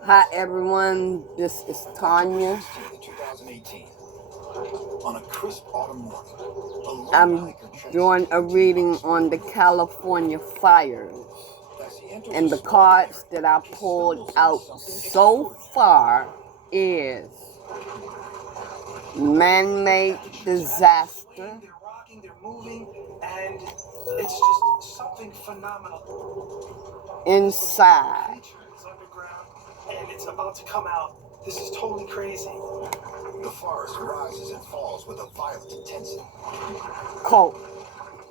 Hi everyone, this is Tanya. 2018. On a crisp autumn morning, I'm doing a reading on the California fires. And the cards that I pulled out so far is man-made disaster, they're rocking, they're moving, and it's just something phenomenal. inside, It's underground, and it's about to come out. This is totally crazy. The forest rises and falls with a violent intensity. cold.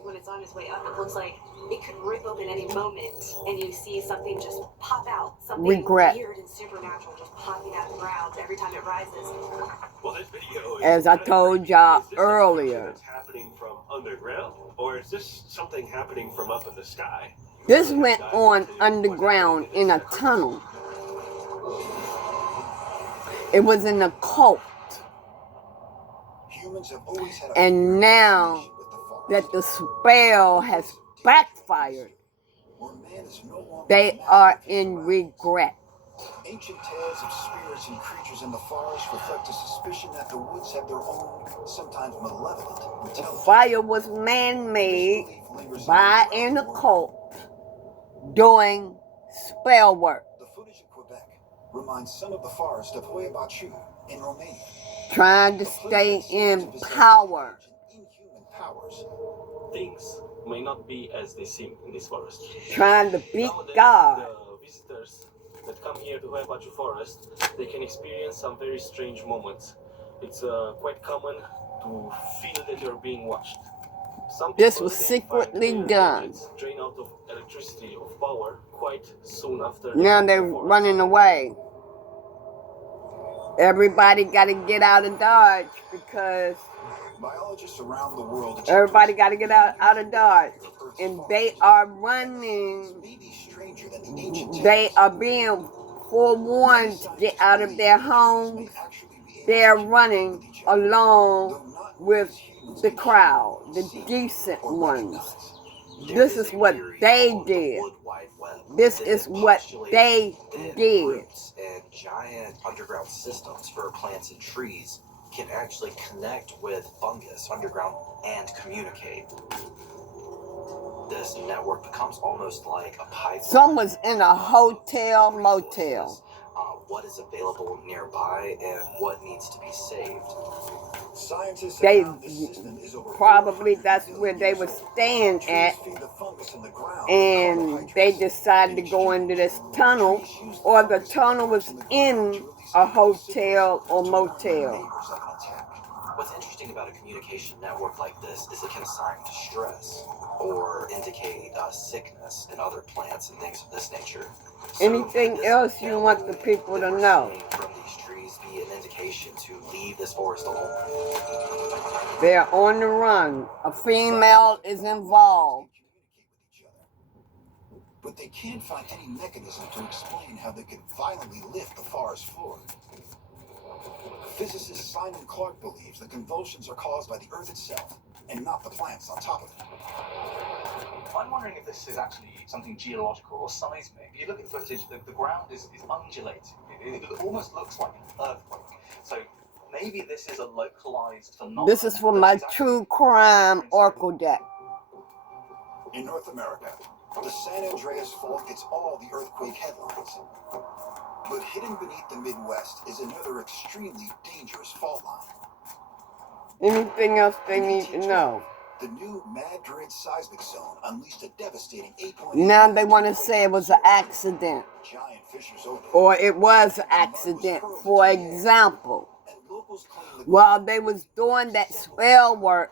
When it's on its way up, it looks like it could rip open any moment, and you see something just pop out. Something Regret. weird and supernatural just popping out of the ground every time it rises. Well, this video is As I told y'all earlier, that's happening from underground, or is this something happening from up in the sky? this went on underground in a tunnel. It was in a cult. And now that the spell has backfired, they are in regret. Ancient tales of spirits and creatures in the forest reflect a suspicion that the woods have their own, sometimes malevolent intelligence. The fire was man-made by an occult doing spell work. The footage in Quebec reminds some of the forest of Huaybachu in Romania. Trying to stay in power. Inhuman powers. Things may not be as they seem in this forest. Trying to beat Nowadays, God. the visitors that come here to Huaybachu Forest, they can experience some very strange moments. It's quite common to feel that you're being watched. Some This people, was they secretly find done. gadgets drain out of electricity, of power, quite soon after. Now they're running away. Everybody got to get out of Dodge because Biologists around the world everybody got to get out of Dodge. And they are running. They are being forewarned to get out of their homes. They are running along with the crowd, the decent ones. This is what they did. This is what they did. And giant underground systems for plants and trees can actually connect with fungus underground and communicate. This network becomes almost like a pipeline. Someone's in a hotel motel. What is available nearby and what needs to be saved. They probably, that's where they were staying at, and they decided to go into this tunnel, or the tunnel was in a hotel or motel. What's interesting about a communication network like this is it can assign distress or indicate sickness in other plants and things of this nature. Anything else you want the people to know? From these trees be an indication to leave this forest alone. They're on the run. A female is involved. But they can't find any mechanism to explain how they could violently lift the forest floor. Physicist Simon Clark believes the convulsions are caused by the earth itself, and not the plants on top of it. I'm wondering if this is actually something geological or seismic. If you look at the footage, the ground is undulating. It almost looks like an earthquake. So maybe this is a localized phenomenon. This is from my true crime oracle deck. In North America, the San Andreas Fault gets all the earthquake headlines. But hidden beneath the Midwest is another extremely dangerous fault line. Anything else they need to know? The new Madrid seismic zone unleashed a devastating 8.8. Now they want to say it was an accident. Giant fissures open. Or it was an accident. For example, while they was doing that spell work,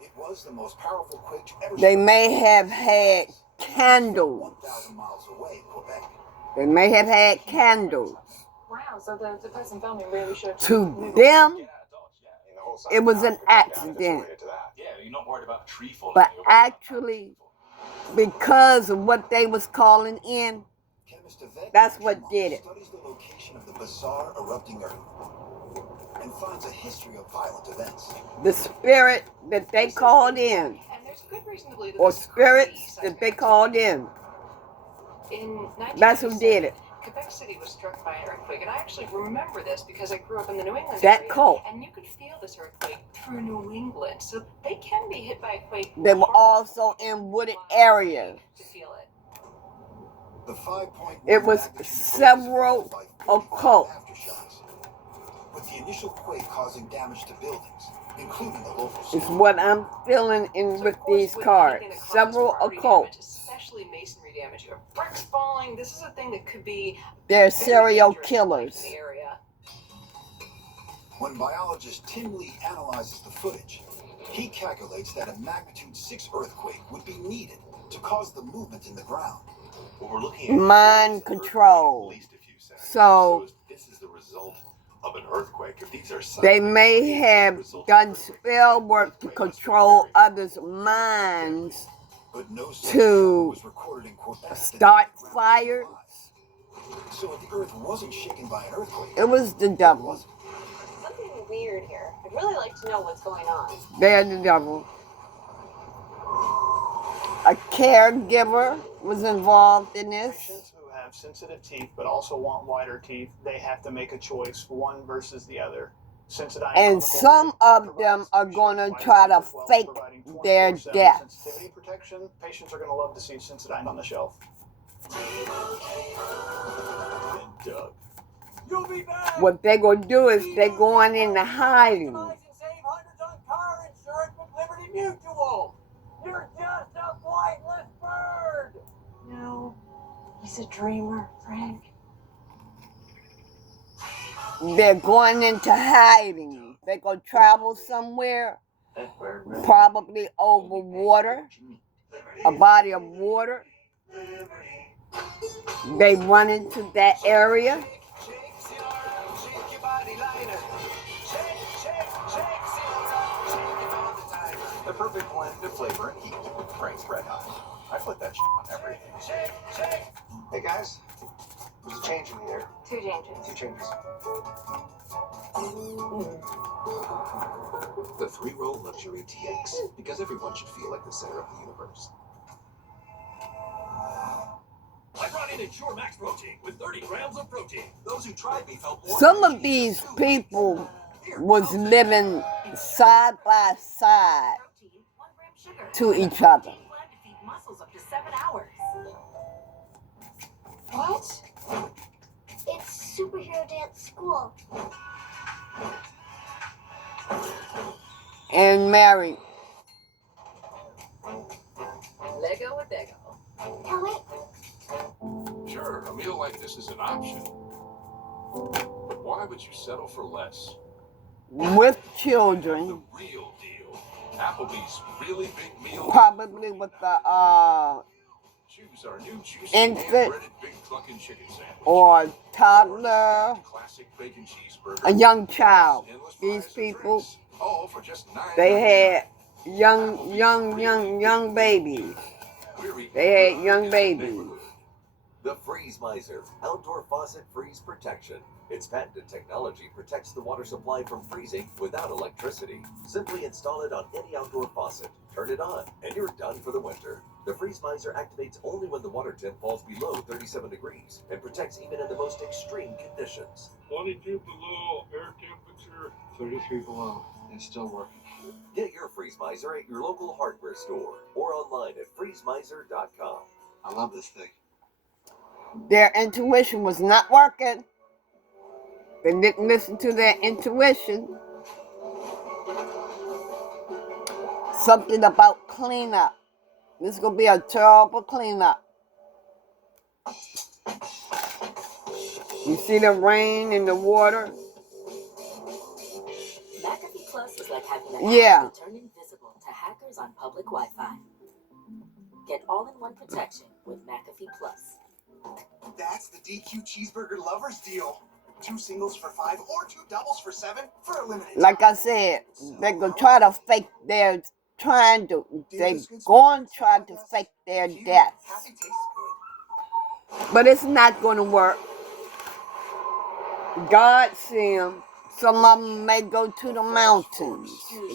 it was the most powerful quake ever. They may have had candles. 1,000 miles away in Quebec. They may have had candles. Wow, so the person filming really should. To them, it was an accident. Yeah, you're not worried about a tree falling. But actually, because of what they was calling in, that's what did it. Studies the location of the bizarre erupting earth and finds a history of violent events. The spirit that they called in, And there's good reason to believe that or this spirits crazy that they called in, In that's who did it. Quebec City was struck by an earthquake, and I actually remember this because I grew up in the New England That area, cold. and you could feel this earthquake through New England. So they can be hit by a quake. They were also in wooded areas. To feel it. The 5.1 It was magnitude several quake was followed by 45 occult. aftershocks, with the initial quake causing damage to buildings, including the local It's school. what I'm feeling in So, with of course, these with cards. anything that causes Several property occult. damage, especially masonry damage, or bricks falling, this is a thing that could be They're very serial dangerous killers. in the area. When biologist Tim Lee analyzes the footage, he calculates that a magnitude 6 earthquake would be needed to cause the movement in the ground. What we're looking at Mind is an earthquake control. of at least a few seconds. So if this is the result of an earthquake, if these are they seismic may waves have resulting from done earthquakes, spell then work to earthquake must be control very others' minds, But no such To trauma was recorded in Quebec the start night the ground fires. came alive. So if the earth wasn't shaken by an earthquake, It was the what devil. was it? Something weird here. I'd really like to know what's going on. They're the devil. A caregiver was involved in this. Patients who have sensitive teeth but also want whiter teeth, they have to make a choice, one versus the other. Sensodyne And clinical some of them provides are two going to shades try whiter to teeth as well, fake providing their 24/7 death. sensitivity protection. Patients are going to love to see Sensodyne on the shelf. And Doug. You'll be back. What they're going to do is they're going into hiding. Customize and save hundreds on car insurance with Liberty Mutual. You're just a flightless bird. No, he's a dreamer, Frank. They're going into hiding. They're going to travel somewhere, probably over water, a body of water. They run into that area. The perfect blend of flavor and heat. Frank's Red Hot. I put that on everything. Hey guys, there's a change in the air. Two changes. Two changes. The 3-row luxury TX, because everyone should feel like the center of the universe. I brought in Ensure Max Protein with 30 grams of protein. Those who tried me felt more. Some of these people was living side by side Protein, 1 gram sugar. to each other. Protein blend to feed muscles up to 7 hours. What? It's superhero dance school. And married. Lego with Lego. Tell me. Sure, a meal like this is an option. But why would you settle for less? With The children, real deal. Applebee's really big meal. probably with the Choose our new juicy infant hand-breaded big clucking chicken sandwich. or toddler, Classic bacon cheeseburger. a young child. Endless These fries and people, drinks, all for just they had $9.99. young babies. We're eating They had good young in the babies. neighborhood. The Freeze Miser Outdoor Faucet Freeze Protection. Its patented technology protects the water supply from freezing without electricity. Simply install it on any outdoor faucet, turn it on, and you're done for the winter. The Freeze Miser activates only when the water temp falls below 37 degrees and protects even in the most extreme conditions. 22 below, air temperature 33 below. It's still working. Get your Freeze Miser at your local hardware store or online at freezemiser.com. I love this thing. Their intuition was not working. They didn't listen to their intuition. Something about cleanup. This is going to be a terrible cleanup. You see the rain and the water? McAfee Plus is like having a Yeah. hack that turn invisible to hackers on public Wi-Fi. Get all-in-one protection with McAfee Plus. That's the DQ Cheeseburger Lovers deal. 2 singles for $5 or 2 doubles for $7 for a limited Like time. I said, they're going to try to fake their, they're going to try to fake their death. Happy tastes good. But it's not going to work. God see them. Some of them may go to the mountains,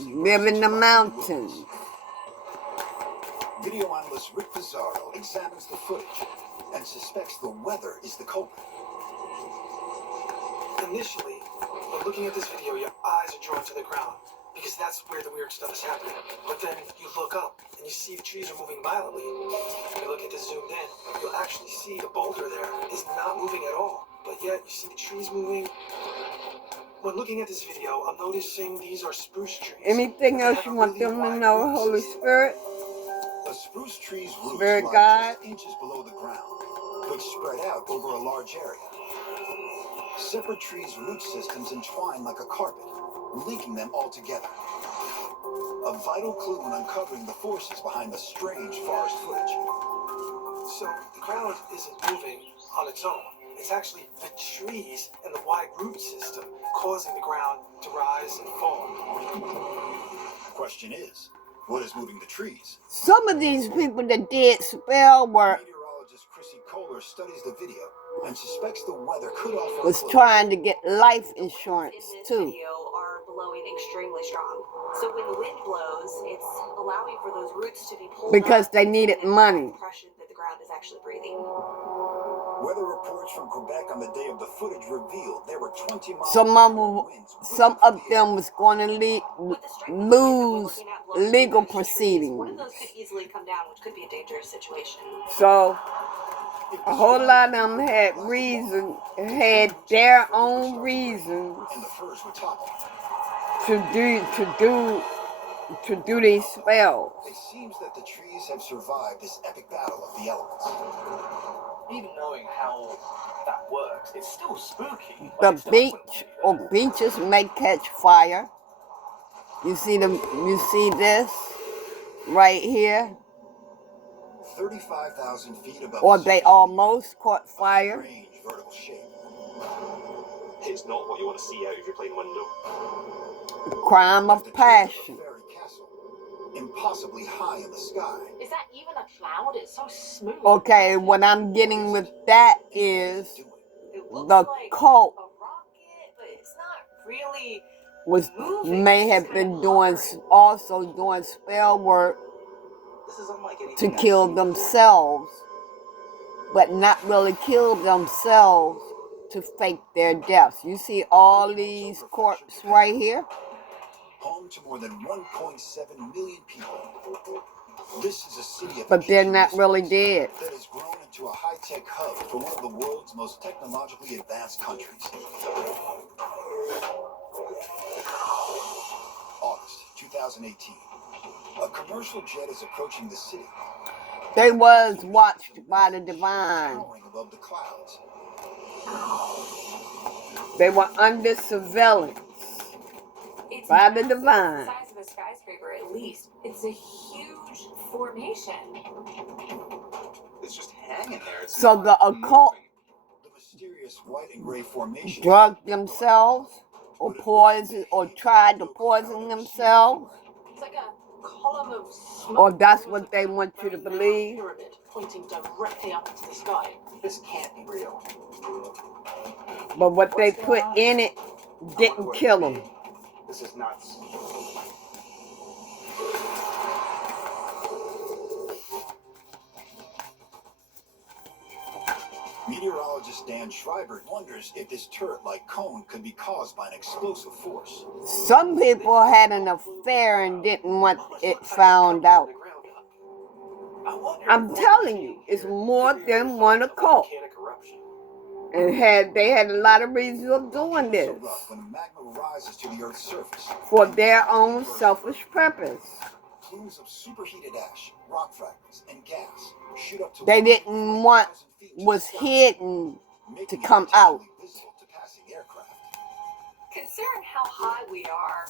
live in the mountains. Video analyst Rick Pizarro examines the footage and suspects the weather is the culprit. Initially, when looking at this video, your eyes are drawn to the ground because that's where the weird stuff is happening. But then you look up and you see the trees are moving violently. When you look at this zoomed in, you'll actually see the boulder there is not moving at all. But yet you see the trees moving. When looking at this video, I'm noticing these are spruce trees. Anything else you want them to know, Holy Spirit? A spruce tree's roots Spirit lie God? just inches below the ground, but spread out over a large area. Separate trees' root systems entwine like a carpet, linking them all together. A vital clue in uncovering the forces behind the strange forest footage. So the ground isn't moving on its own. It's actually the trees and the wide root system causing the ground to rise and fall. Question is, what is moving the trees? Some of these people that did spell work Meteorologist Chrissy Kohler studies the video and suspects the weather could offer was a clue. trying to get life insurance In this too. video are blowing extremely strong. So when the wind blows, it's allowing for those roots to be pulled Because up, they needed giving it money. the impression that the ground is actually breathing. Weather reports from Quebec on the day of the footage revealed there were 20 miles Some of them was going to With the strength of the wind that we're lose looking at blowing legal through those trees, proceedings. one of those could easily come down, which could be a dangerous situation. So a whole lot of them had their own reasons and the firs were toppled. to do these spells. It seems that the trees have survived this epic battle of the elements. Even knowing how that works, it's still spooky. The beach or beaches may catch fire. You see this right here, 35,000 feet above or the they surface, almost caught a fire. strange vertical shape. It's not what you want to see out of your plane window. Crime Like of the passion. truth of a fairy castle, impossibly high in the sky. Is that even a cloud? It's so smooth. Okay, what I'm getting with that is It looks the like cult a rocket, but it's not really may have been doing spell work This is unlike to anything I've kill seen before. themselves, but not really kill themselves to fake their deaths. You see all these corpses right here? Home to more than 1.7 million people. This is a city of But they're Egyptian not really mysteries dead. that has grown into a high-tech hub for one of the world's most technologically advanced countries. August 2018. A commercial jet is approaching the city. They was watched by the divine. Towering above the clouds. They were under surveillance It's by the massive. divine. It's the size of a skyscraper, at least. It's a huge formation. It's just hanging there. It's So not the occult moving. The mysterious white and gray formation. drugged themselves or poisoned or tried to poison themselves, It's like a column of smoke. or that's Almost what like they a want you to very narrow believe. pyramid pointing directly up into the sky. This can't be real. But what they put in it didn't kill them. This is nuts. Meteorologist Dan Schreiber wonders if this turret-like cone could be caused by an explosive force. Some people had an affair and didn't want it found out. I'm telling you, it's more than one occult. And they had a lot of reasons of doing this When magma rises to the Earth's surface, for their own selfish purpose. plumes of superheated ash, rock fragments, and gas shoot up to They didn't want 1,000 feet to was the sky, hidden to making it come out. potentially visible to passing aircraft. Considering how high we are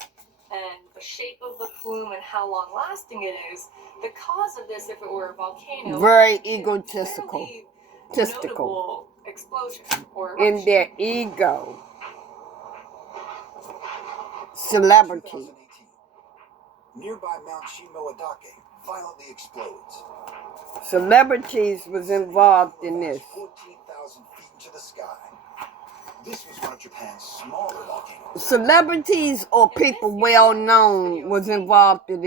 and the shape of the plume and how long lasting it is, the cause of this, if it were a volcano, Very would be a egotistical. fairly Testicle. notable explosion or In eruption. their ego. Celebrity. 2018. Nearby Mount Shimoadake violently explodes. Celebrities was involved in this. 14,000 feet into the sky. This was one of Japan's smaller volcanoes. Celebrities or people well known was involved in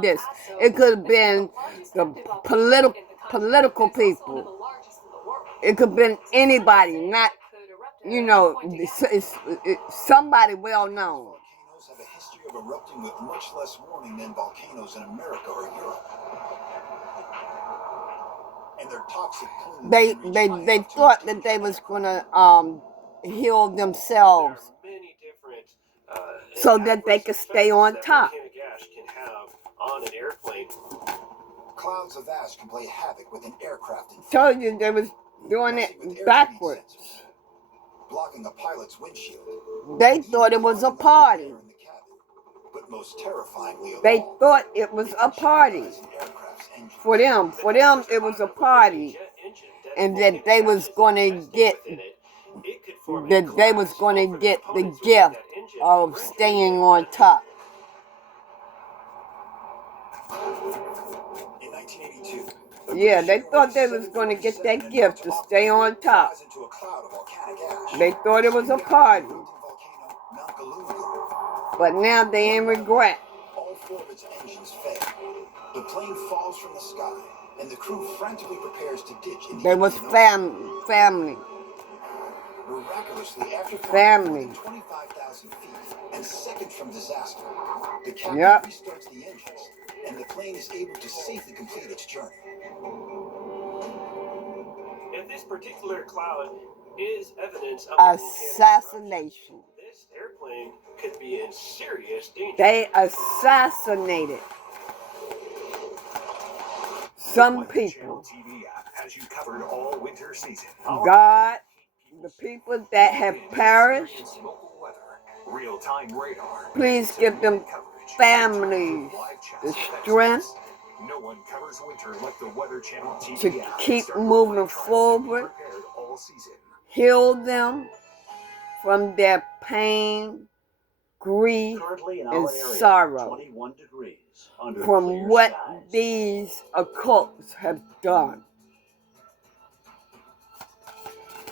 this. It could have been the political people. It could have been anybody, not, you know, somebody well known. Volcanoes have a history of erupting with much less warning than volcanoes in America or Europe. And their toxic plumes They can reach they high they enough to thought that engage they an was aircraft. gonna heal themselves There are many different so that they adverse could stay on effects top. that volcanic ash can have on an airplane. Clouds of ash can play havoc with an aircraft in flight, Told you they was doing messing with it airspeed backwards. sensors, blocking a pilot's windshield. They even thought it was a clogging up the party. air in the cabin. But most terrifyingly of They all, thought it was it a can party. jeopardize an aircraft's engine. For them, it was a party, and that they was gonna get the gift of staying on top. In 1982, Yeah, they thought they was gonna get that gift to stay on top. flies into a cloud of volcanic ash. They thought it was a party, but now they in regret. All four of its engines fail. The plane falls from the sky, and the crew frantically prepares to ditch in the They was Indian Ocean. family. Miraculously, after Family. more than 25,000 feet and seconds from disaster, the captain Yep. restarts the engines, and the plane is able to safely complete its journey. If this particular cloud is evidence of Assassination. this airplane could be in serious danger. They assassinated some people. TV app has you covered all winter season. God, the people that have perished, Real-time radar. please give them families the strength No one covers winter like the Weather Channel TV to app. keep Start moving trying to be forward, prepared all season. heal them from their pain, grief, Currently in and our area, sorrow 21 degrees under from clear what skies. these occults have done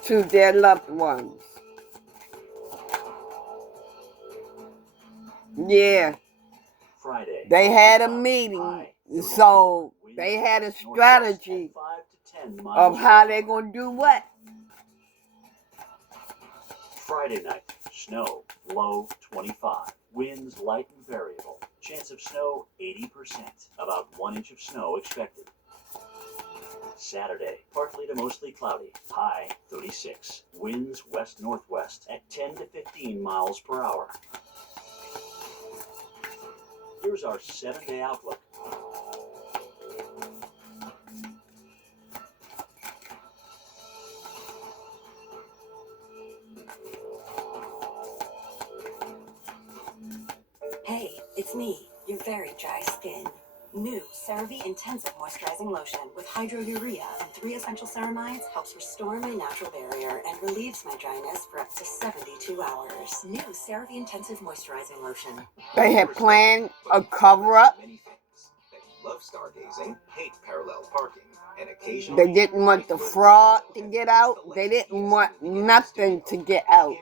to their loved ones. Yeah, Friday. they had a meeting, so they had a strategy of how they're going to do what. Friday night, snow, low 25. Winds light and variable. Chance of snow 80%. About 1 inch of snow expected. Saturday, partly to mostly cloudy. High 36. Winds west-northwest at 10 to 15 miles per hour. Here's our 7-day outlook. Hey, it's me, your very dry skin. New CeraVe Intensive Moisturizing Lotion with hydrourea and 3 essential ceramides helps restore my natural barrier and relieves my dryness for up to 72 hours. New CeraVe Intensive Moisturizing Lotion. They had planned a cover-up. Many things. They love stargazing, hate parallel parking, and occasionally They didn't want the fraud to get out. They didn't want nothing to get out.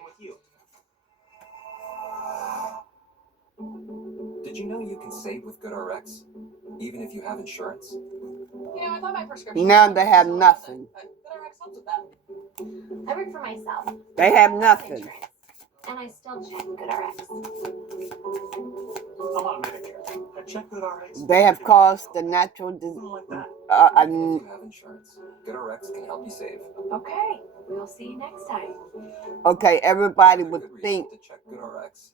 Did you know you can save with GoodRx, even if you have insurance? You know, I thought my prescription. Now they have nothing. But GoodRx helps with that. I work for myself. They have nothing. And I still check GoodRx. I'm on Medicare. I check GoodRx. They have caused the natural Even if disaster. you have insurance, GoodRx can help you save. Okay, we'll see you next time. Okay, everybody would Good reason think to check GoodRx.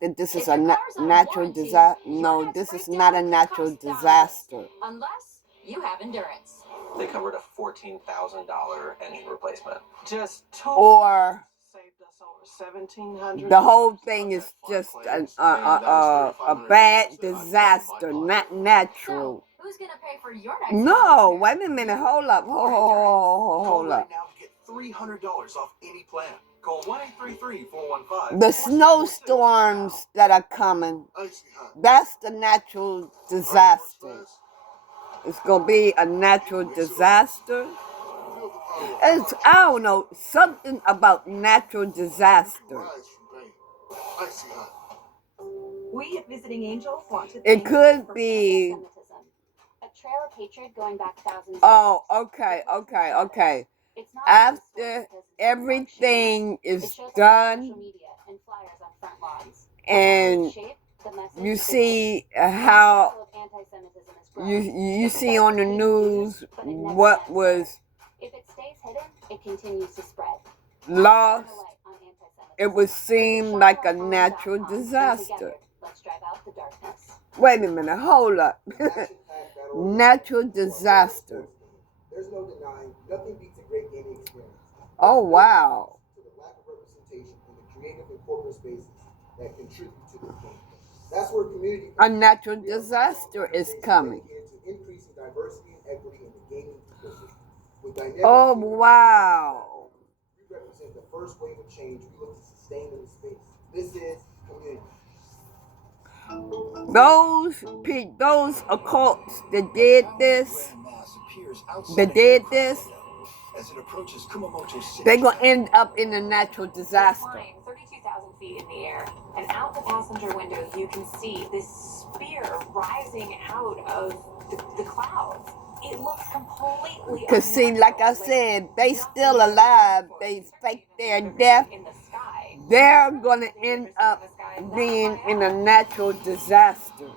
that this is If a your car's on natural warranty, disaster. your No, next this is breakdown not a could natural cost thousands. disaster. Unless you have endurance. They covered a $14,000 engine replacement. Just Or saved us over $1,700. the whole thing is just a bad disaster, not natural. So, who's gonna pay for your next No, repair? wait a minute. Hold up. Hold up. now to get $300 off any plan. Call 1-833-415. The snowstorms that are coming, that's the natural disaster. It's going to be a natural disaster. It's, I don't know, something about natural disaster. We at Visiting Angels want to It thank you could for be anti-Semitism. A trail of hatred going back thousands. Oh, okay. It's not After just because it's everything it is shows up on done social media and flyers on front lawns. and The shape, the message, you is see the how trail of anti-Semitism is you growing. you It see starts on the being news used, but it never what ends was there. If it stays hidden, it continues to spread. lost. Shine a light on anti-Semitism. It would seem Visit like a ShineAlightOn.com, natural and disaster. together, let's drive out the darkness. Wait a minute, hold up. Natural disaster. There's no denying nothing beats a great gaming experience. Oh, wow. To the lack of representation in the creative and corporate spaces that contribute to this game. That's where community. A natural disaster is coming. To increasing diversity and equity in the gaming ecosystem. With dynamic Oh, wow. we represent the first wave of change we look to sustain in the space. This is community. Those occults that did this, as it approaches Kumamoto City. they're going to end up in a natural disaster. Flying 32,000 feet in the air, and out the passenger window you can see this spear rising out of the clouds. It looks completely Because see, like I said, they still alive. They fake their death. in the sky. They're going to end up being in a natural disaster.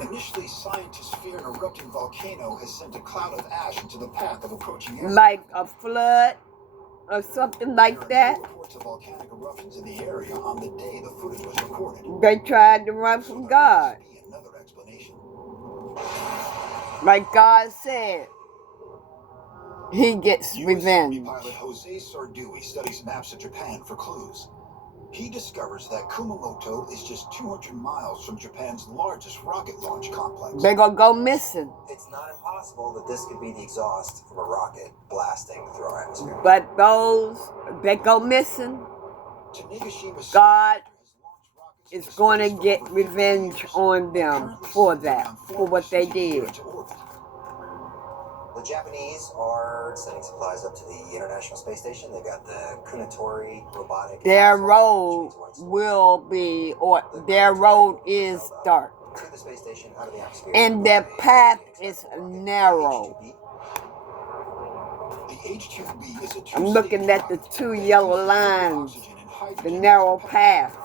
Initially, scientists fear an erupting volcano has sent a cloud of ash into the path of approaching air. Like a flood or something like that. There are no reports of volcanic eruptions in the area on the day the footage was recorded. They tried to run from God. Another explanation. Like God said, He gets US revenge. Army pilot Jose Sardui studies maps of Japan for clues. He discovers that Kumamoto is just 200 miles from Japan's largest rocket launch complex. They're going to go missing. It's not impossible that this could be the exhaust from a rocket blasting through our atmosphere. But those that go missing, God is going to get revenge on them for that, for what they did. The Japanese are sending supplies up to the International Space Station. They've got the Kunatori robotic. Their road will be, or their road is dark. To the space station, out of the atmosphere. And their path is narrow. I'm looking at the two yellow lines, the narrow path.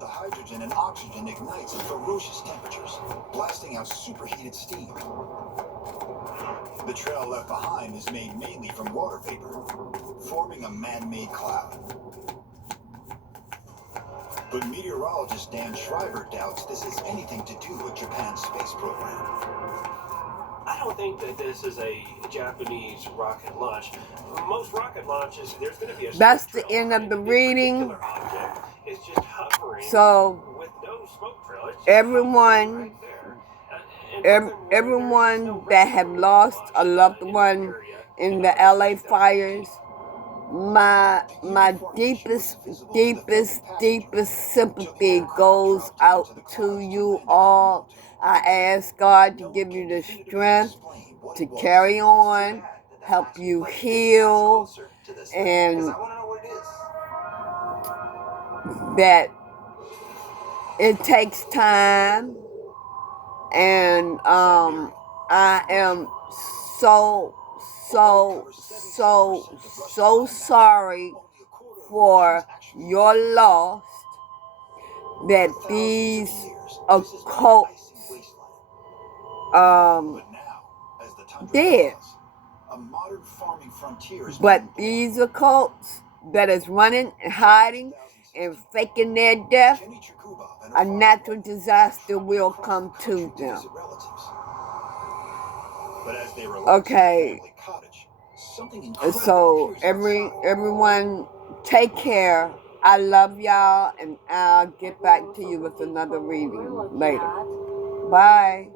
The hydrogen and oxygen ignites at ferocious temperatures, blasting out superheated steam. The trail left behind is made mainly from water vapor, forming a man-made cloud. But meteorologist Dan Shriver doubts this has anything to do with Japan's space program. I don't think that this is a Japanese rocket launch. Most rocket launches, there's going to be a That's the end of the reading. It's just hovering So, with no smoke trail. everyone that have lost a loved one in the LA fires, my deepest sympathy goes out to you all. I ask God to give you the strength to carry on, help you heal, and that it takes time. And I am so sorry for your loss that these occults did. But these occults that is running and hiding and faking their death, a natural disaster will come to them. Okay, so everyone take care. I love y'all, and I'll get back to you with another reading later. Bye.